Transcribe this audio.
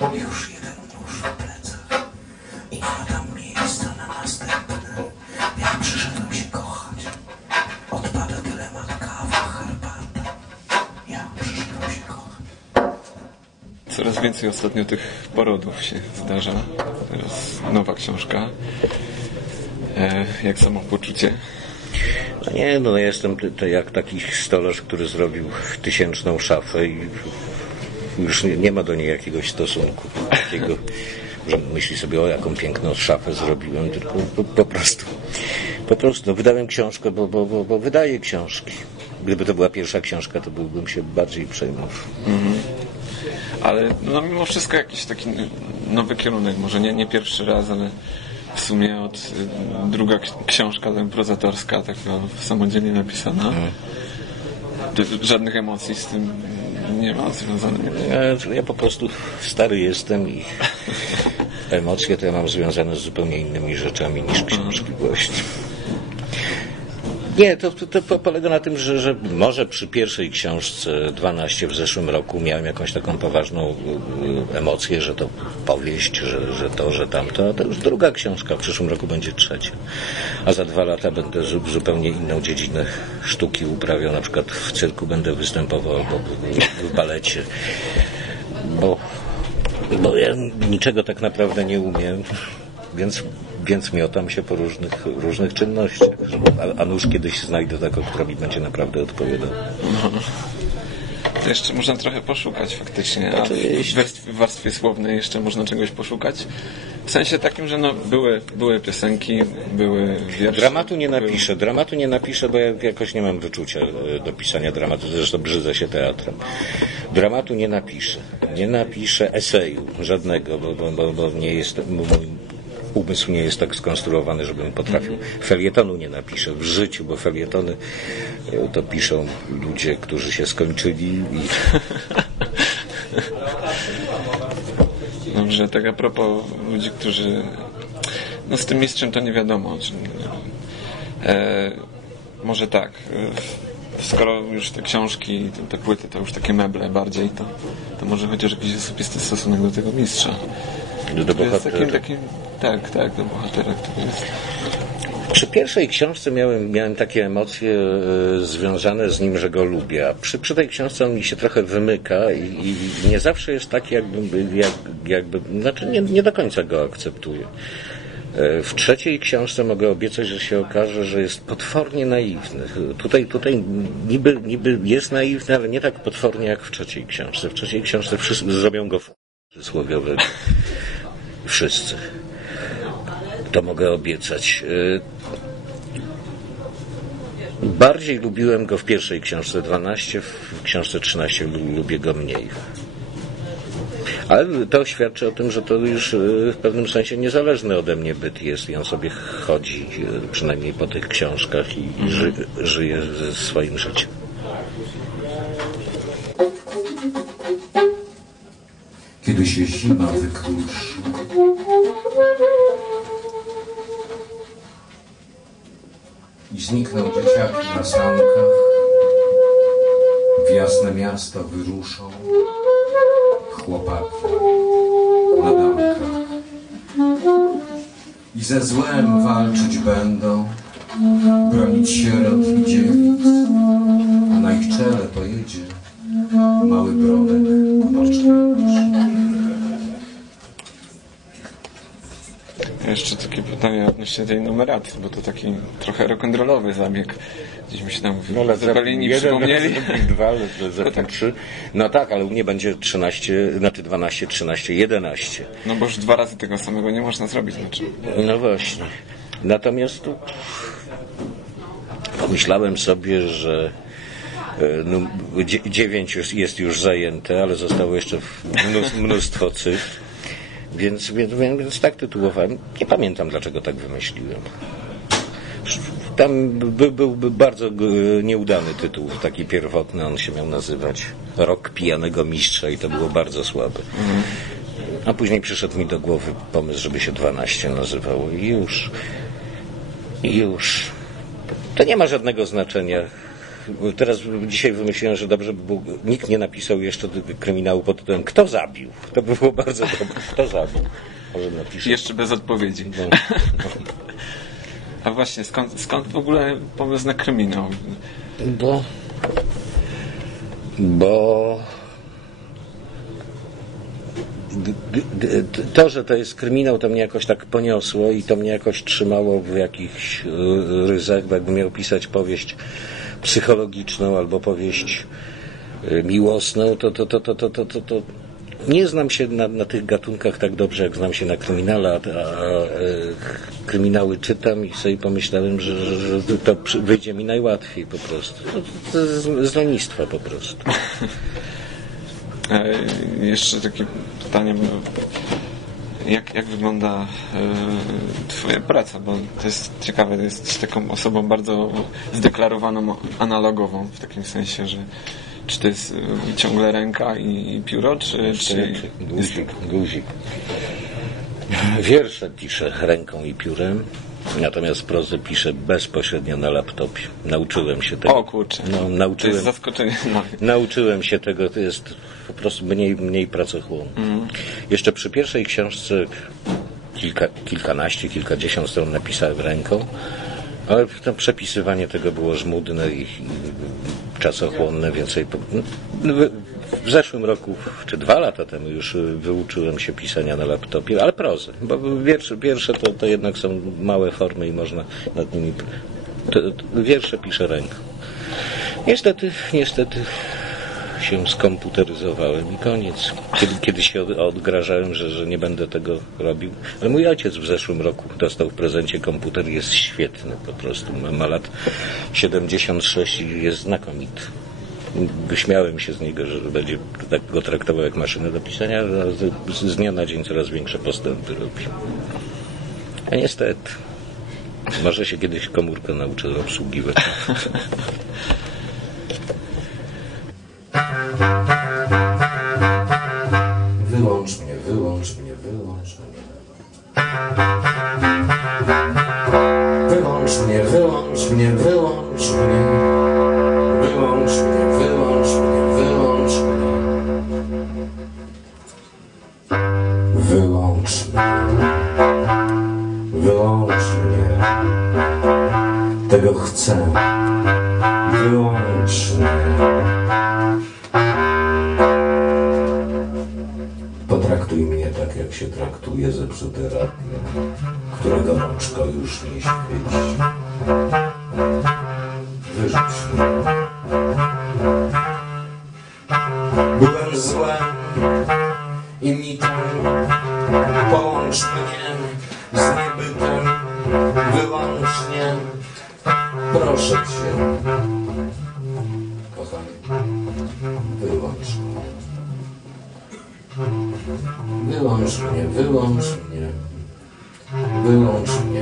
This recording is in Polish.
Mam już jeden nóż więcej ostatnio tych porodów się zdarza. Teraz nowa książka. E, jak samopoczucie? No nie, no jestem ty- to jak taki stolarz, który zrobił tysięczną szafę i już nie, nie ma do niej jakiegoś stosunku takiego, że myśli sobie, o jaką piękną szafę zrobiłem, tylko po, po prostu, po prostu no, wydałem książkę, bo, bo, bo, bo wydaję książki. Gdyby to była pierwsza książka, to byłbym się bardziej przejmował. Ale no, mimo wszystko jakiś taki nowy kierunek. Może nie, nie pierwszy raz, ale w sumie od y, druga książka prozatorska, taka samodzielnie napisana. To Żadnych emocji z tym nie ma związanych. Ja, ja po prostu stary jestem i emocje ja mam związane z zupełnie innymi rzeczami niż książki właśnie. Nie, to, to, to polega na tym, że, że może przy pierwszej książce 12 w zeszłym roku miałem jakąś taką poważną y, emocję, że to powieść, że, że to, że tamto, a to już druga książka, w przyszłym roku będzie trzecia. A za dwa lata będę zu- zupełnie inną dziedzinę sztuki uprawiał, na przykład w cyrku będę występował albo w, w balecie. Bo, bo ja niczego tak naprawdę nie umiem, więc, więc miotam się po różnych, różnych czynnościach. żeby- A, a nuż kiedyś znajdę taką, która mi będzie naprawdę odpowiadała. To jeszcze można trochę poszukać faktycznie, a w w warstwie słownej jeszcze można czegoś poszukać. W sensie takim, że no, były, były piosenki, były wiersze. Dramatu nie napiszę, dramatu nie napiszę, bo ja jakoś nie mam wyczucia e, do pisania dramatu, zresztą brzydzę się teatrem. Dramatu nie napiszę. Nie napiszę eseju żadnego, bo, bo, bo, bo nie jest, mój umysł nie jest tak skonstruowany, żebym potrafił. Felietonu nie napiszę w życiu, bo felietony e, to piszą ludzie, którzy się skończyli i Dobrze, tak a propos ludzi, którzy... No z tym mistrzem to nie wiadomo. E, może tak. Skoro już te książki, te, te płyty to już takie meble bardziej, to, to może chociaż jakiś osobisty stosunek do tego mistrza. Do takim, bohatera. Tak, tak, do bohatera, który jest... Przy pierwszej książce miałem, miałem takie emocje e, związane z nim, że go lubię. A przy, przy tej książce on mi się trochę wymyka i, i nie zawsze jest tak, jakby, jak, jakby znaczy nie, nie do końca go akceptuję. E, W trzeciej książce mogę obiecać, że się okaże, że jest potwornie naiwny. Tutaj, tutaj niby, niby jest naiwny, ale nie tak potwornie jak w trzeciej książce. W trzeciej książce wszyscy zrobią go w przysłowiowego. Wszyscy. To mogę obiecać. E, Bardziej lubiłem go w pierwszej książce 12, w książce 13 lu- lubię go mniej. Ale to świadczy o tym, że to już e, w pewnym sensie niezależny ode mnie byt jest i on sobie chodzi, e, przynajmniej po tych książkach i i ży, żyje ze swoim życiem. kiedy się zima wykruszy. Znikną dzieciaki na sankach, w jasne miasto wyruszą chłopaki na damkach. I ze złem walczyć będą, bronić sierot i dziewic, a na ich czele pojedzie mały brodek pytanie odnośnie tej numeracji, bo to taki trochę rock'n'rollowy zabieg. Gdzieś mi się tam No, Zeppelini jeden, przypomnieli. Zeppelin dwa, Zeppelin trzy. No tak, ale u mnie będzie 13, znaczy 12, 13, 11. No bo już dwa razy tego samego nie można zrobić. Znaczy, No właśnie. Natomiast tu pomyślałem sobie, że no, dzie- dziewięć jest już zajęte, ale zostało jeszcze mnóstwo, mnóstwo cyfr. Więc, więc, więc tak tytułowałem. Nie pamiętam, dlaczego tak wymyśliłem. Tam by, byłby bardzo e, nieudany tytuł, taki pierwotny, on się miał nazywać. rok pijanego mistrza i to było bardzo słabe. A później przyszedł mi do głowy pomysł, żeby się 12 nazywało i już. I już. To nie ma żadnego znaczenia. Teraz dzisiaj wymyśliłem, że dobrze by było, nikt nie napisał jeszcze kryminału pod tytułem Kto zabił? To by było bardzo dobre. Kto zabił? Może napiszę. Jeszcze bez odpowiedzi. No. A właśnie, skąd, skąd w ogóle pomysł na kryminał? Bo. Bo. To, że to jest kryminał, to mnie jakoś tak poniosło i to mnie jakoś trzymało w jakichś y, ryzach, bo jakbym miał pisać powieść psychologiczną albo powieść y, miłosną, to, to, to, to, to, to, to, to nie znam się na, na tych gatunkach tak dobrze, jak znam się na kryminale, a, a, a e, kryminały czytam i sobie pomyślałem, że, że, że to wyjdzie mi najłatwiej po prostu. No, to z, z lenistwa po prostu. E, jeszcze takie pytanie, jak, jak wygląda e, Twoja praca? Bo to jest ciekawe, jesteś taką osobą bardzo zdeklarowaną analogową, w takim sensie, że czy to jest e, ciągle ręka i, i pióro, czy, czy Guzik, guzik. Wiersze piszę ręką i piórem, natomiast prozę piszę bezpośrednio na laptopie. Nauczyłem się tego. O kurczę, No, to jest nauczyłem, zaskoczenie. No. nauczyłem się tego, to jest po prostu mniej, mniej pracochłonne. Jeszcze przy pierwszej książce kilka, kilkanaście, kilkadziesiąt stron napisałem ręką, ale to przepisywanie tego było żmudne i, i czasochłonne, więcej. no, w- zeszłym roku, czy dwa lata temu już y, wyuczyłem się pisania na laptopie, ale prozę, bo wiersze, wiersze to, to jednak są małe formy i można nad nimi... To, to, wiersze piszę ręką. Niestety, niestety się skomputeryzowałem i koniec. Kiedy, kiedy się od- odgrażałem, że, że nie będę tego robił. Ale mój ojciec w zeszłym roku dostał w prezencie komputer, jest świetny po prostu. Ma, ma lat 76 i jest znakomity. Wyśmiałem się z niego, że będzie tak go traktował jak maszynę do pisania, a z, z dnia na dzień coraz większe postępy robi. A niestety, może się kiedyś komórkę nauczę obsługiwać. Wyłącz mnie, wyłącz mnie, wyłącz mnie. Wyłącz mnie, wyłącz mnie, wyłącz mnie. Tego chcę. Wyłącz mnie. Potraktuj mnie tak, jak się traktuje zepsuty radio, którego rączka już nie świeci. Wyrzuć mnie. Byłem złem Wyłącz mnie, wyłącz mnie. Wyłącz mnie,